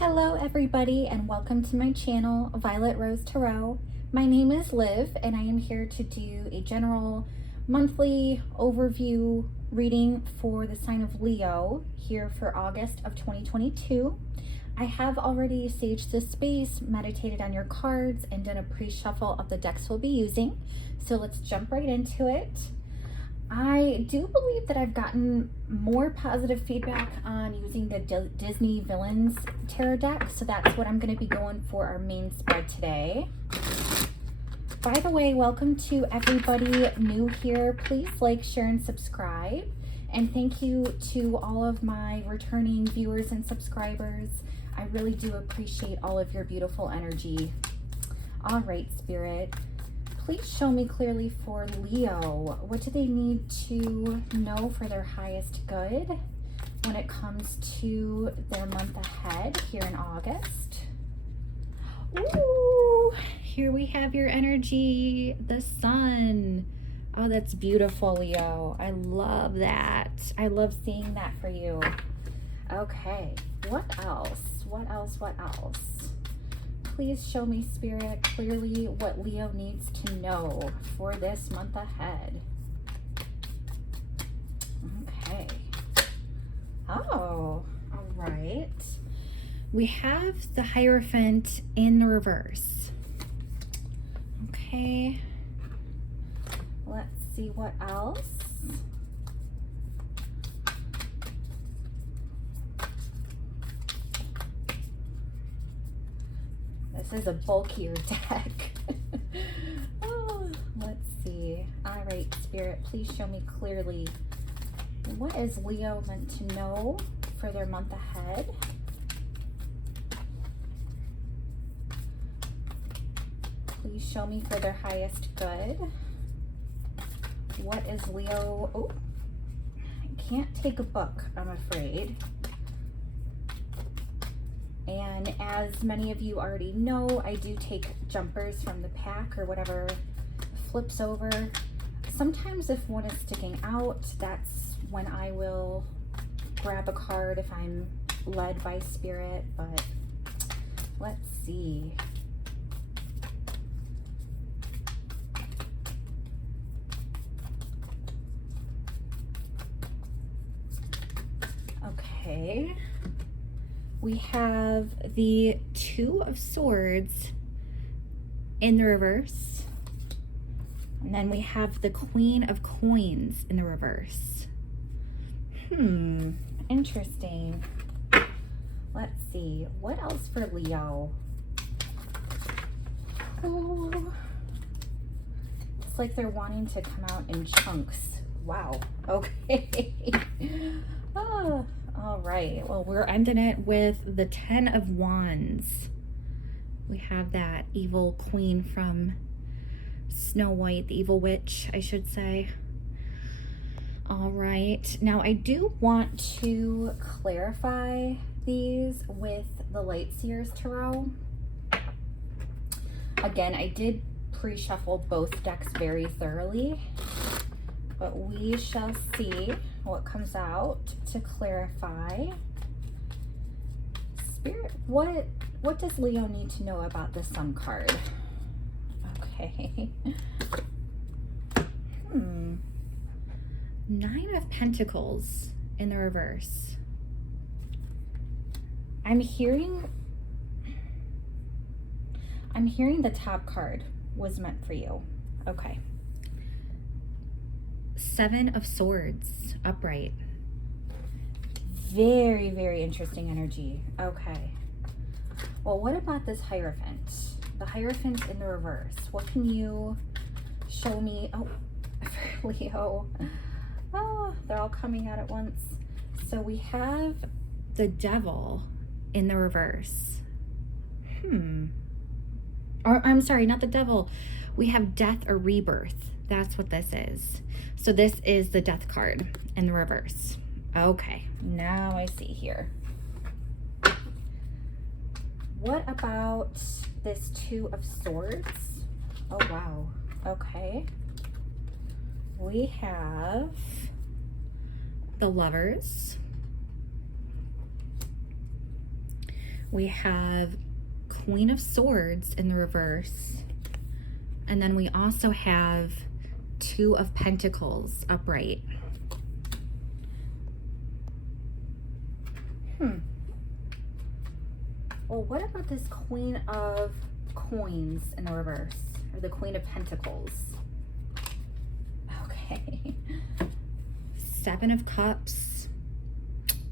Hello everybody and welcome to my channel, Violet Rose Tarot. My name is Liv and I am here to do a general monthly overview reading for the sign of Leo here for August of 2022. I have already saged this space, meditated on your cards, and done a pre-shuffle of the decks we'll be using. So let's jump right into it. I do believe that I've gotten more positive feedback on using the Disney Villains Tarot deck, so that's what I'm going to be going for our main spread today. By the way, welcome to everybody new here. Please like, share, and subscribe. And thank you to all of my returning viewers and subscribers. I really do appreciate all of your beautiful energy. All right, Spirit. Please show me clearly for Leo. What do they need to know for their highest good when it comes to their month ahead here in August? Ooh, here we have your energy, the sun. Oh, that's beautiful, Leo. I love that. I love seeing that for you. Okay, what else? What else? Please show me, Spirit, clearly what Leo needs to know for this month ahead. Okay. Oh, all right. We have the Hierophant in the reverse. Okay. Let's see what else. This is a bulkier deck. Oh, let's see. All right, Spirit, please show me clearly what is Leo meant to know for their month ahead. Please show me for their highest good. What is Leo? Oh, I can't take a book, I'm afraid. And as many of you already know, I do take jumpers from the pack or whatever flips over. Sometimes if one is sticking out, that's when I will grab a card if I'm led by Spirit, but let's see. Okay. We have the Two of Swords in the reverse. And then we have the Queen of Coins in the reverse. Interesting. Let's see. What else for Leo? Oh, it's like they're wanting to come out in chunks. Wow. Okay. Oh. All right, well, we're ending it with the Ten of Wands. We have that evil queen from Snow White, the evil witch, I should say. All right, now I do want to clarify these with the Light Seers Tarot. Again, I did pre-shuffle both decks very thoroughly, but we shall see what comes out to clarify. Spirit, what does Leo need to know about the Sun card? Okay. Nine of Pentacles in the reverse. I'm hearing the top card was meant for you. Okay. Seven of Swords upright. Very, very interesting energy. Okay. Well, what about this Hierophant? The Hierophant in the reverse. What can you show me? Oh, for Leo. Oh, they're all coming out at once. So we have the Devil in the reverse. Or I'm sorry, not the Devil. We have Death or Rebirth. That's what this is. So this is the Death card in the reverse. Okay, now I see here. What about this Two of Swords? Oh, wow. Okay. We have the Lovers. We have Queen of Swords in the reverse. And then we also have Two of Pentacles upright. Well, what about this Queen of Coins in the reverse? Or the Queen of Pentacles? Okay. Seven of Cups.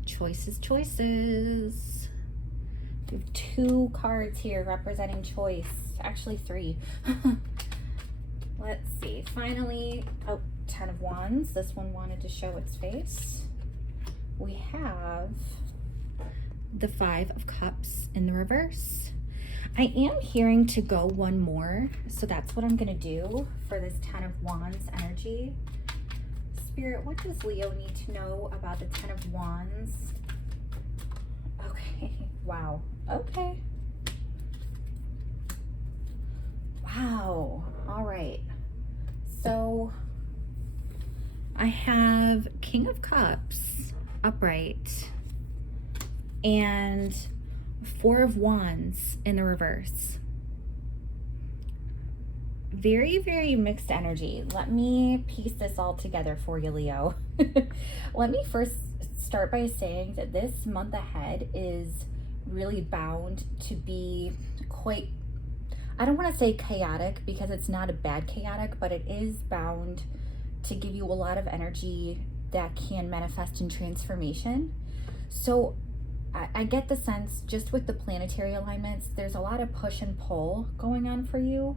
Choices, choices. We have 2 cards here representing choice. Actually 3. Let's see. Finally, oh, 10 of Wands. This one wanted to show its face. We have the 5 of Cups in the reverse. I am hearing to go one more, so that's what I'm going to do for this 10 of Wands energy. Spirit, what does Leo need to know about the 10 of Wands? Okay, wow, okay. Wow, all right. So I have King of Cups upright and 4 of Wands in the reverse. Very, very mixed energy. Let me piece this all together for you, Leo. Let me first start by saying that this month ahead is really bound to be quite, I don't want to say chaotic because it's not a bad chaotic, but it is bound to give you a lot of energy that can manifest in transformation. So I get the sense just with the planetary alignments, there's a lot of push and pull going on for you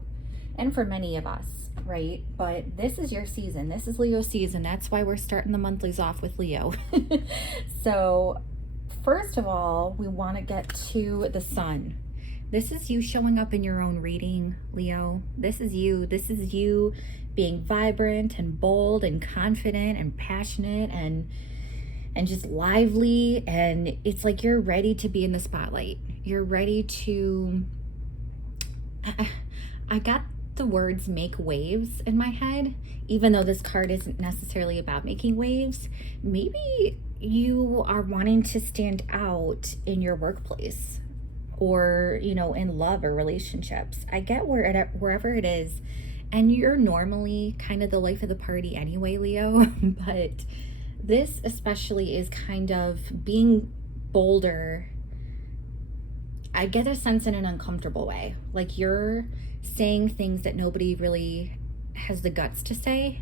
and for many of us, right? But this is your season. This is Leo season. That's why we're starting the monthlies off with Leo. So first of all, we want to get to the sun. This is you showing up in your own reading, Leo. This is you. This is you being vibrant and bold and confident and passionate and just lively. And it's like you're ready to be in the spotlight. You're ready to... I got the words make waves in my head, even though this card isn't necessarily about making waves. Maybe you are wanting to stand out in your workplace, or, you know, in love or relationships. I get wherever it is. And you're normally kind of the life of the party anyway, Leo. But this especially is kind of being bolder. I get a sense in an uncomfortable way. Like you're saying things that nobody really has the guts to say.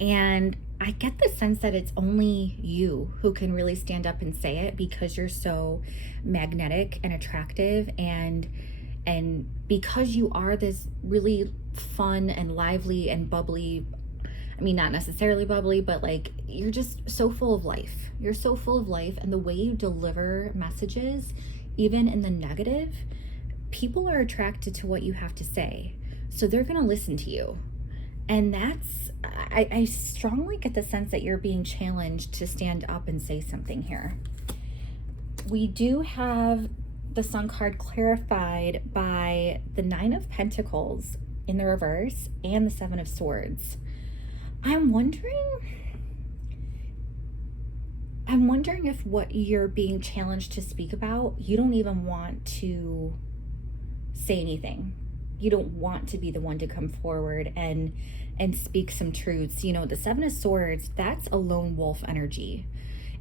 And I get the sense that it's only you who can really stand up and say it because you're so magnetic and attractive, and because you are this really fun and lively and bubbly, I mean, not necessarily bubbly, but like you're just so full of life. You're so full of life, and the way you deliver messages, even in the negative, people are attracted to what you have to say. So they're going to listen to you. And that's, I strongly get the sense that you're being challenged to stand up and say something here. We do have the Sun card clarified by the 9 of Pentacles in the reverse and the 7 of Swords. I'm wondering if what you're being challenged to speak about, you don't even want to say anything. You don't want to be the one to come forward and speak some truths. You know, the 7 of Swords, that's a lone wolf energy.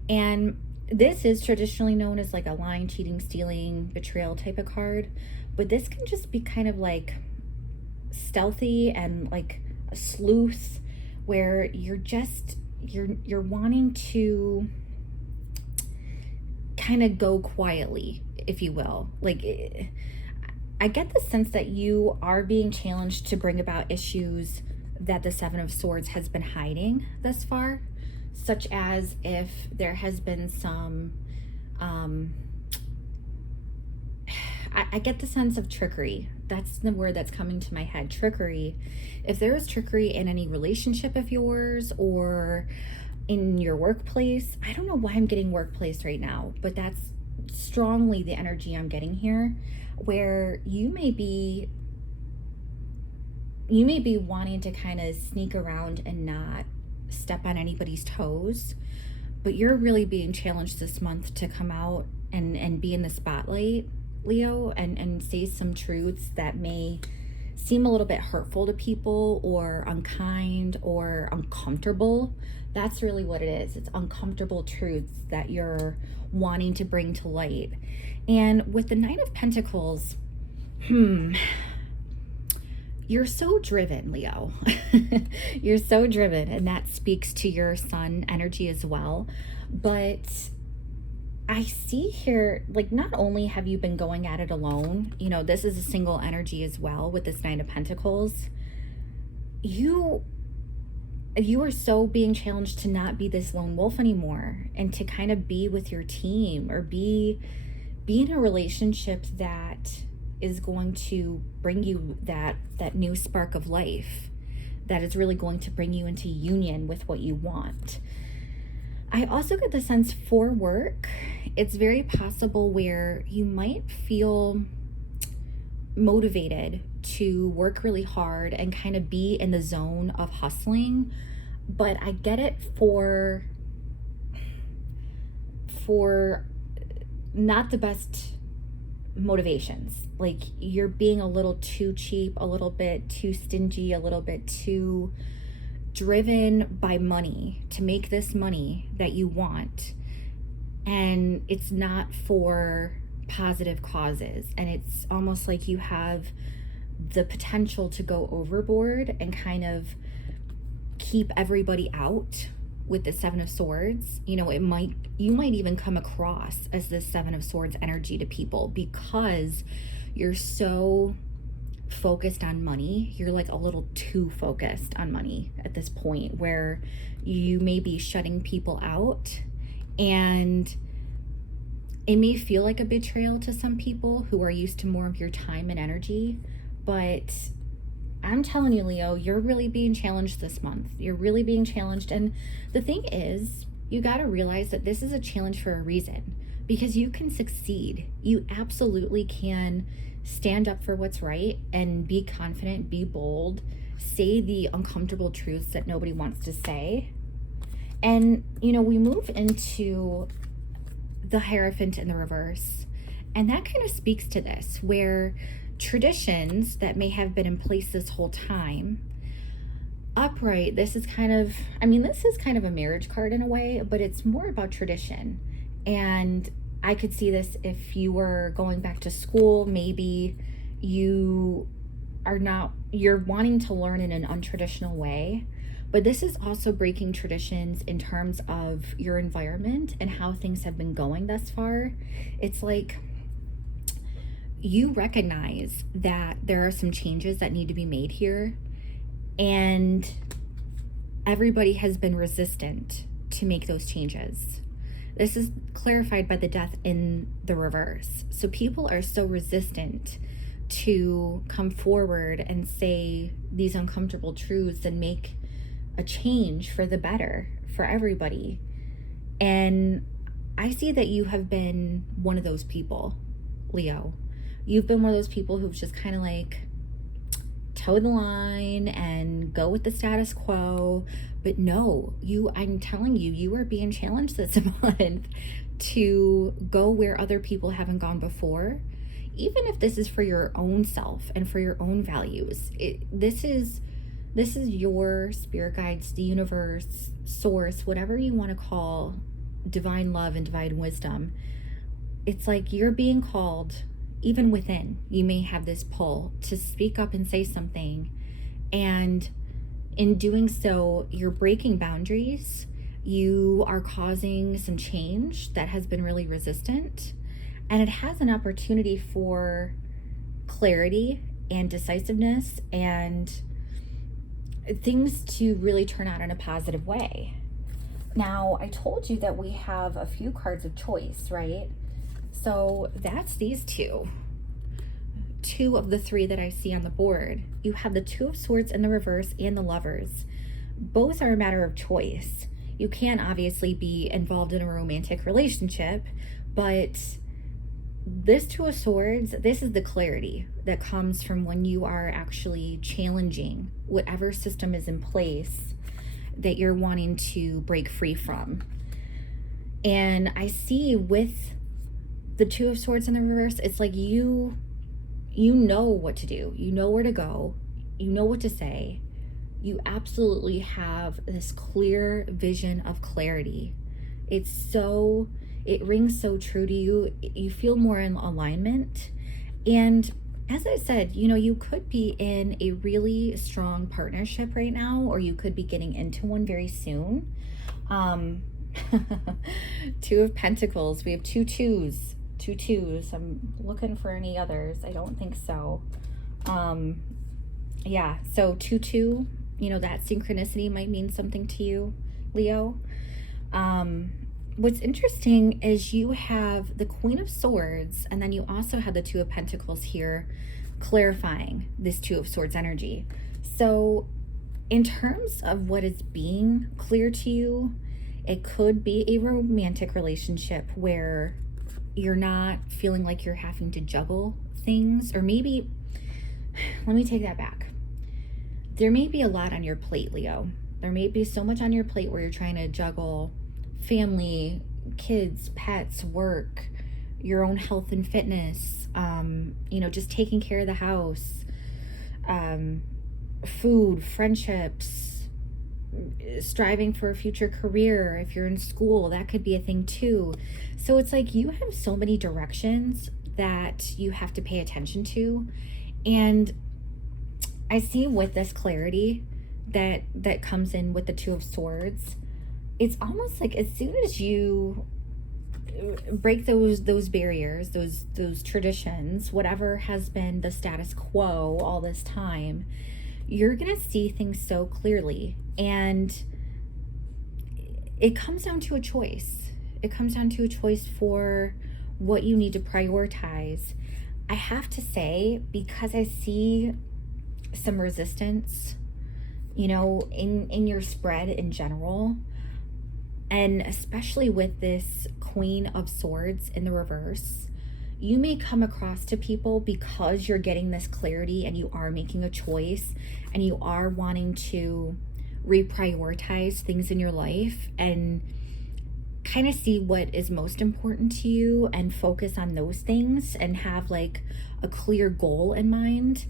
And this is traditionally known as like a lying, cheating, stealing, betrayal type of card. But this can just be kind of like stealthy and like a sleuth, where you're wanting to kind of go quietly, if you will. Like, I get the sense that you are being challenged to bring about issues that the 7 of Swords has been hiding thus far, such as if there has been some, I get the sense of trickery. That's the word that's coming to my head, trickery. If there is trickery in any relationship of yours or in your workplace, I don't know why I'm getting workplace right now, but that's strongly the energy I'm getting here, where you may be wanting to kind of sneak around and not step on anybody's toes, but you're really being challenged this month to come out and be in the spotlight Leo, and say some truths that may seem a little bit hurtful to people or unkind or uncomfortable. That's really what it is. It's uncomfortable truths that you're wanting to bring to light. And with the Knight of Pentacles, you're so driven, Leo. You're so driven, and that speaks to your sun energy as well. But I see here, like, not only have you been going at it alone, you know, this is a single energy as well with this Nine of Pentacles. You are so being challenged to not be this lone wolf anymore, and to kind of be with your team, or be in a relationship that is going to bring you that new spark of life, that is really going to bring you into union with what you want. I also get the sense for work, it's very possible where you might feel motivated to work really hard and kind of be in the zone of hustling, but I get it for not the best motivations. Like, you're being a little too cheap, a little bit too stingy, a little bit too driven by money to make this money that you want, and it's not for positive causes, and it's almost like you have the potential to go overboard and kind of keep everybody out with the Seven of Swords. You know, you might even come across as the Seven of Swords energy to people because you're so focused on money. You're like a little too focused on money at this point, where you may be shutting people out, and it may feel like a betrayal to some people who are used to more of your time and energy. But I'm telling you, Leo, you're really being challenged this month. You're really being challenged. And the thing is, you got to realize that this is a challenge for a reason, because you can succeed. You absolutely can stand up for what's right and be confident, be bold, say the uncomfortable truths that nobody wants to say. And, you know, we move into the Hierophant in the reverse, and that kind of speaks to this, where traditions that may have been in place this whole time, upright, this is kind of a marriage card in a way, but it's more about tradition. And I could see this if you were going back to school. Maybe you're wanting to learn in an untraditional way, but this is also breaking traditions in terms of your environment and how things have been going thus far. It's like you recognize that there are some changes that need to be made here, and everybody has been resistant to make those changes. This is clarified by the Death in the reverse. So people are so resistant to come forward and say these uncomfortable truths and make a change for the better for everybody. And I see that you have been one of those people, Leo. You've been one of those people who've just kind of like toe the line and go with the status quo. But no, I'm telling you, you are being challenged this month to go where other people haven't gone before. Even if this is for your own self and for your own values, this is your spirit guides, the universe, source, whatever you want to call divine love and divine wisdom. It's like you're being called. Even within, you may have this pull to speak up and say something. And in doing so, you're breaking boundaries. You are causing some change that has been really resistant. And it has an opportunity for clarity and decisiveness and things to really turn out in a positive way. Now, I told you that we have a few cards of choice, right? So that's these two of the three that I see on the board. You have the Two of Swords in the reverse and the Lovers. Both are a matter of choice. You can obviously be involved in a romantic relationship, but this Two of Swords, this is the clarity that comes from when you are actually challenging whatever system is in place that you're wanting to break free from. And I see with the Two of Swords in the reverse, it's like you know what to do. You know where to go. You know what to say. You absolutely have this clear vision of clarity. It rings so true to you. You feel more in alignment. And as I said, you could be in a really strong partnership right now, or you could be getting into one very soon. Two of Pentacles. We have two twos. I'm looking for any others. I don't think so. Yeah, so 2-2, that synchronicity might mean something to you, Leo. What's interesting is you have the Queen of Swords, and then you also have the Two of Pentacles here, clarifying this Two of Swords energy. So in terms of what is being clear to you, it could be a romantic relationship where you're not feeling like you're having to juggle things, or maybe, let me take that back. There may be a lot on your plate, Leo. There may be so much on your plate where you're trying to juggle family, kids, pets, work, your own health and fitness, just taking care of the house, food, friendships, striving for a future career. If you're in school, that could be a thing too. So it's like you have so many directions that you have to pay attention to. And I see with this clarity that comes in with the Two of Swords, it's almost like as soon as you break those barriers, those traditions, whatever has been the status quo all this time, you're gonna see things so clearly. And it comes down to a choice. It comes down to a choice for what you need to prioritize. I have to say, because I see some resistance, in your spread in general, and especially with this Queen of Swords in the reverse, you may come across to people because you're getting this clarity and you are making a choice and you are wanting to reprioritize things in your life and kind of see what is most important to you and focus on those things and have like a clear goal in mind.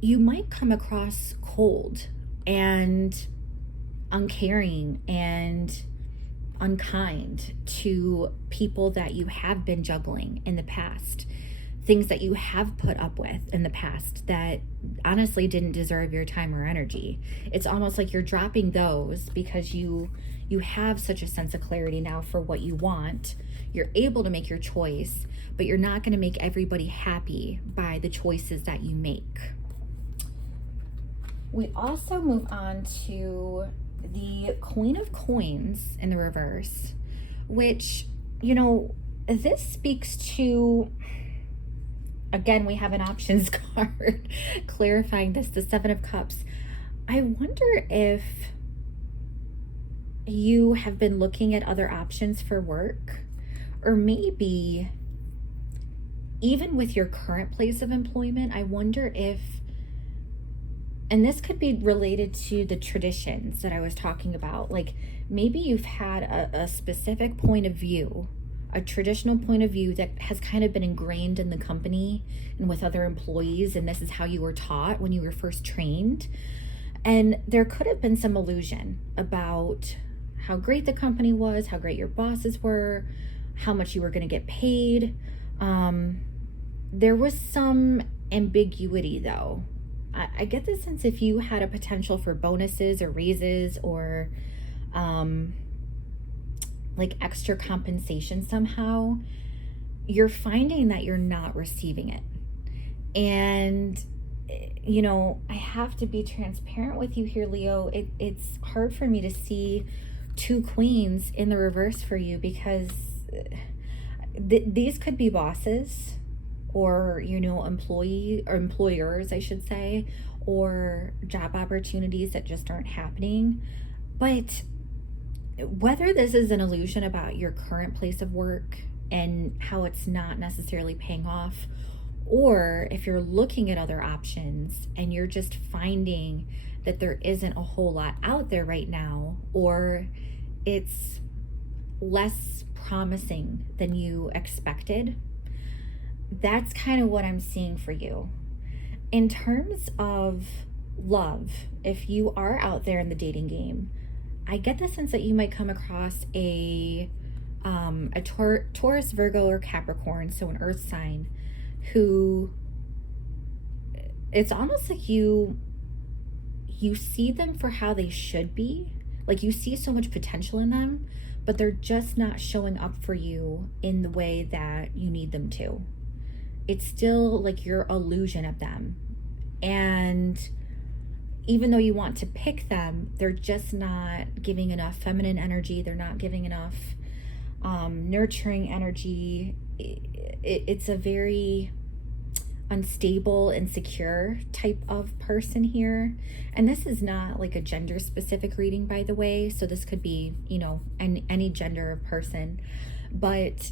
You might come across cold and uncaring and unkind to people that you have been juggling in the past, things that you have put up with in the past that honestly didn't deserve your time or energy. It's almost like you're dropping those because you have such a sense of clarity now for what you want. You're able to make your choice, but you're not going to make everybody happy by the choices that you make. We also move on to the Queen of Coins in the reverse, which, this speaks to, again, we have an options card clarifying this, the Seven of Cups. I wonder if you have been looking at other options for work, or maybe even with your current place of employment. I wonder if, and this could be related to the traditions that I was talking about, like maybe you've had a specific point of view, a traditional point of view that has kind of been ingrained in the company and with other employees, and this is how you were taught when you were first trained. And there could have been some illusion about how great the company was, how great your bosses were, how much you were going to get paid. There was some ambiguity though. I get the sense if you had a potential for bonuses or raises or like extra compensation somehow, you're finding that you're not receiving it. And, I have to be transparent with you here, Leo. It's hard for me to see two queens in the reverse for you because these could be bosses or, employee or employers, I should say, or job opportunities that just aren't happening. But whether this is an illusion about your current place of work and how it's not necessarily paying off, or if you're looking at other options and you're just finding that there isn't a whole lot out there right now, or it's less promising than you expected, that's kind of what I'm seeing for you. In terms of love, if you are out there in the dating game, I get the sense that you might come across a Taurus, Virgo, or Capricorn, so an earth sign, who, it's almost like you see them for how they should be. Like, you see so much potential in them, but they're just not showing up for you in the way that you need them to. It's still like your illusion of them. And even though you want to pick them, they're just not giving enough feminine energy. They're not giving enough nurturing energy. It's a very unstable, insecure type of person here. And this is not like a gender specific reading, by the way. So this could be, any gender of person. But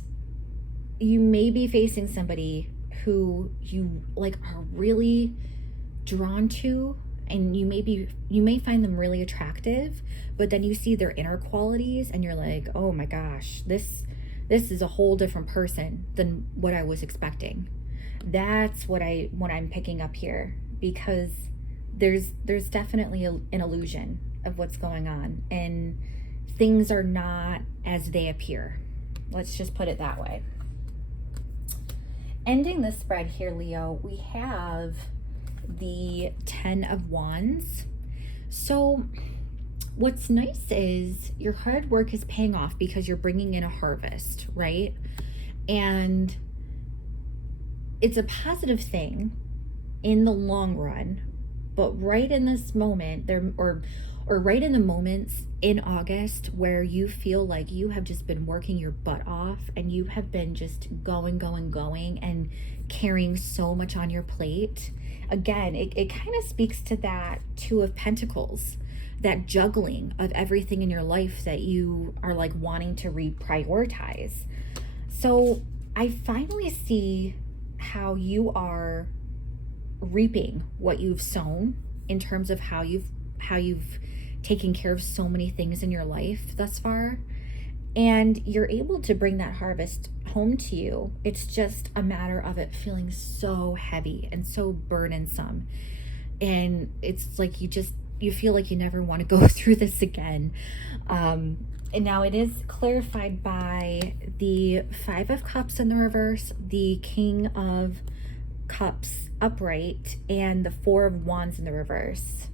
you may be facing somebody who you like are really drawn to, and you may find them really attractive, but then you see their inner qualities and you're like, oh my gosh, this is a whole different person than what I was expecting. That's what I'm picking up here, because there's definitely an illusion of what's going on, and things are not as they appear. Let's just put it that way. Ending the spread here, Leo, we have the 10 of Wands. So what's nice is your hard work is paying off because you're bringing in a harvest, right? And it's a positive thing in the long run, but right in this moment or right in the moments in August where you feel like you have just been working your butt off and you have been just going and carrying so much on your plate. Again, it kind of speaks to that Two of Pentacles, that juggling of everything in your life that you are like wanting to reprioritize. So I finally see how you are reaping what you've sown in terms of how you've taken care of so many things in your life thus far, and you're able to bring that harvest home to you. It's just a matter of it feeling so heavy and so burdensome, and it's like you feel like you never want to go through this again. And now it is clarified by the Five of Cups in the reverse, the King of Cups upright, and the Four of Wands in the reverse.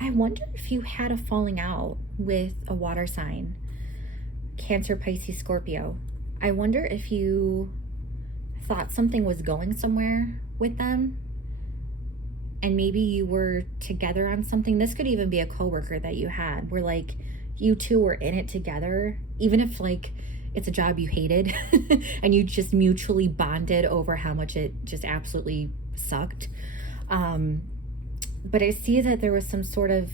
I wonder if you had a falling out with a water sign, Cancer, Pisces, Scorpio. I wonder if you thought something was going somewhere with them, and maybe you were together on something. This could even be a coworker that you had where like you two were in it together, even if like it's a job you hated and you just mutually bonded over how much it just absolutely sucked. But I see that there was some sort of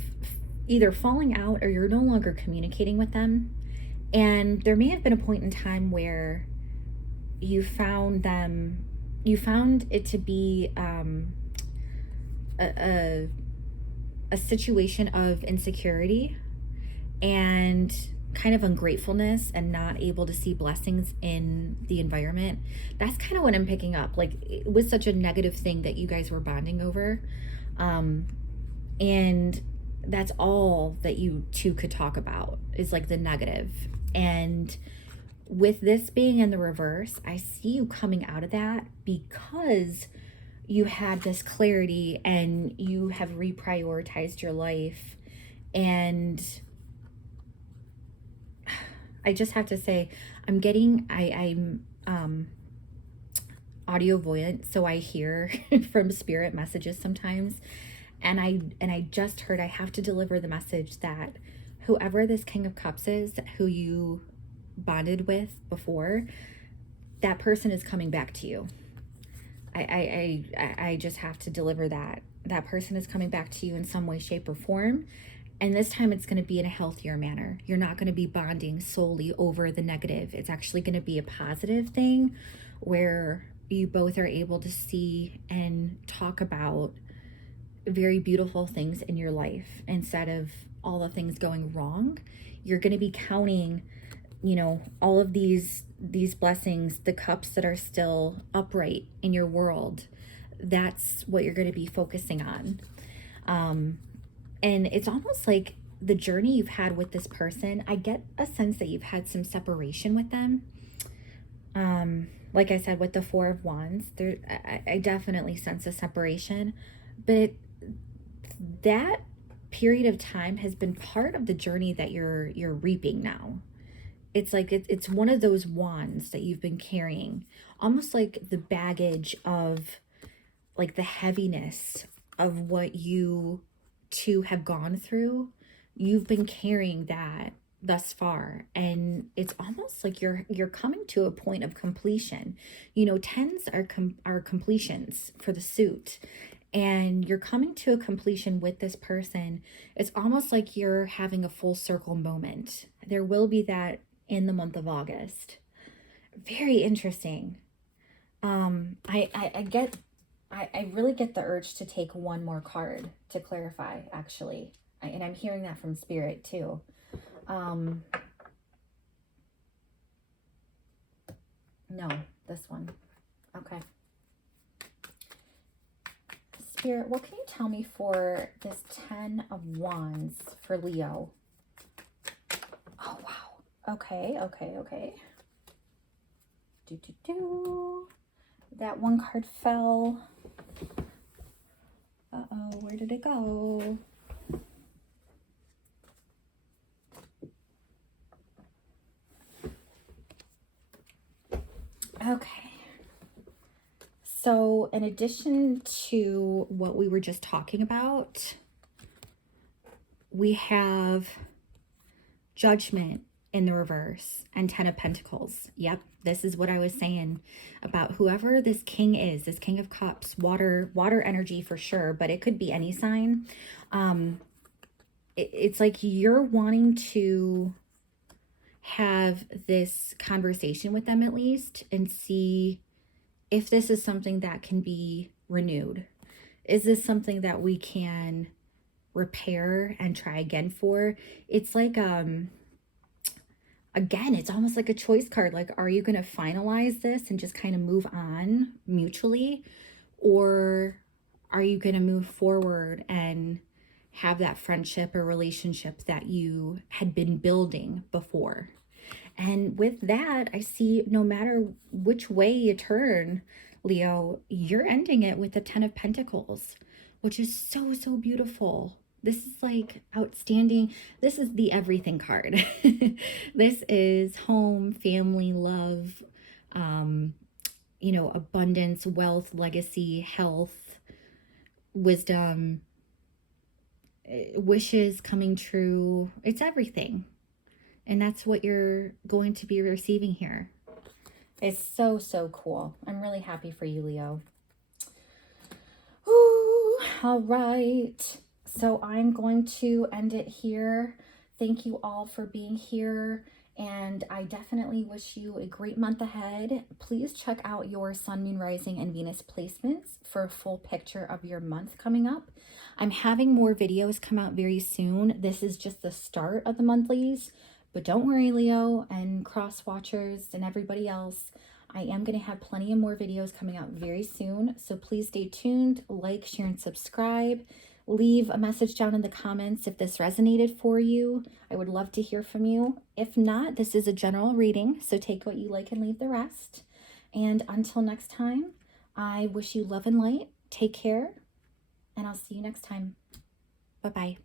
either falling out or you're no longer communicating with them. And there may have been a point in time where you found it to be a situation of insecurity and kind of ungratefulness and not able to see blessings in the environment. That's kind of what I'm picking up. Like, it was such a negative thing that you guys were bonding over. And that's all that you two could talk about is like the negative. And with this being in the reverse, I see you coming out of that because you had this clarity and you have reprioritized your life. And I just have to say, I'm audio voyant, so I hear from spirit messages sometimes, and I just heard I have to deliver the message that whoever this King of Cups is, who you bonded with before, that person is coming back to you. I just have to deliver that person is coming back to you in some way, shape, or form. And this time it's going to be in a healthier manner. You're not going to be bonding solely over the negative. It's actually going to be a positive thing where you both are able to see and talk about very beautiful things in your life instead of all the things going wrong. You're going to be counting you know, all of these blessings, the cups that are still upright in your world, that's what you're going to be focusing on. And it's almost like the journey you've had with this person, I get a sense that you've had some separation with them. Like I said, with the Four of Wands, there, I definitely sense a separation, but that period of time has been part of the journey that you're reaping now. It's like it's one of those wands that you've been carrying, almost like the baggage of, like, the heaviness of what you two have gone through. You've been carrying that thus far, and it's almost like you're coming to a point of completion. You know, tens are completions for the suit, and you're coming to a completion with this person. It's almost like you're having a full circle moment. There will be that in the month of August. Very interesting. I really get the urge to take one more card to clarify, actually. And I'm hearing that from Spirit too. No, this one. Okay. Spirit, what can you tell me for this 10 of Wands for Leo? Oh, wow. Okay. That one card fell. Uh-oh, where did it go? Okay. So in addition to what we were just talking about, we have Judgment in the reverse and 10 of Pentacles. Yep, this is what I was saying about whoever this king is, this King of Cups, water energy for sure, but it could be any sign. It's like you're wanting to have this conversation with them at least and see if this is something that can be renewed. Is this something that we can repair and try again for? It's like, again, it's almost like a choice card. Like, are you going to finalize this and just kind of move on mutually? Or are you going to move forward and have that friendship or relationship that you had been building before? And with that, I see no matter which way you turn, Leo, you're ending it with the 10 of Pentacles, which is so, so beautiful. This is like outstanding. This is the everything card. This is home, family, love, you know, abundance, wealth, legacy, health, wisdom, wishes coming true. It's everything. And that's what you're going to be receiving here. It's so, so cool. I'm really happy for you, Leo. Ooh, all right. So I'm going to end it here. Thank you all for being here. And I definitely wish you a great month ahead. Please check out your Sun, Moon, Rising, and Venus placements for a full picture of your month coming up. I'm having more videos come out very soon. This is just the start of the monthlies. But don't worry, Leo and cross watchers and everybody else. I am going to have plenty of more videos coming out very soon. So please stay tuned, like, share, and subscribe. Leave a message down in the comments if this resonated for you. I would love to hear from you. If not, this is a general reading, so take what you like and leave the rest. And until next time, I wish you love and light. Take care, and I'll see you next time. Bye-bye.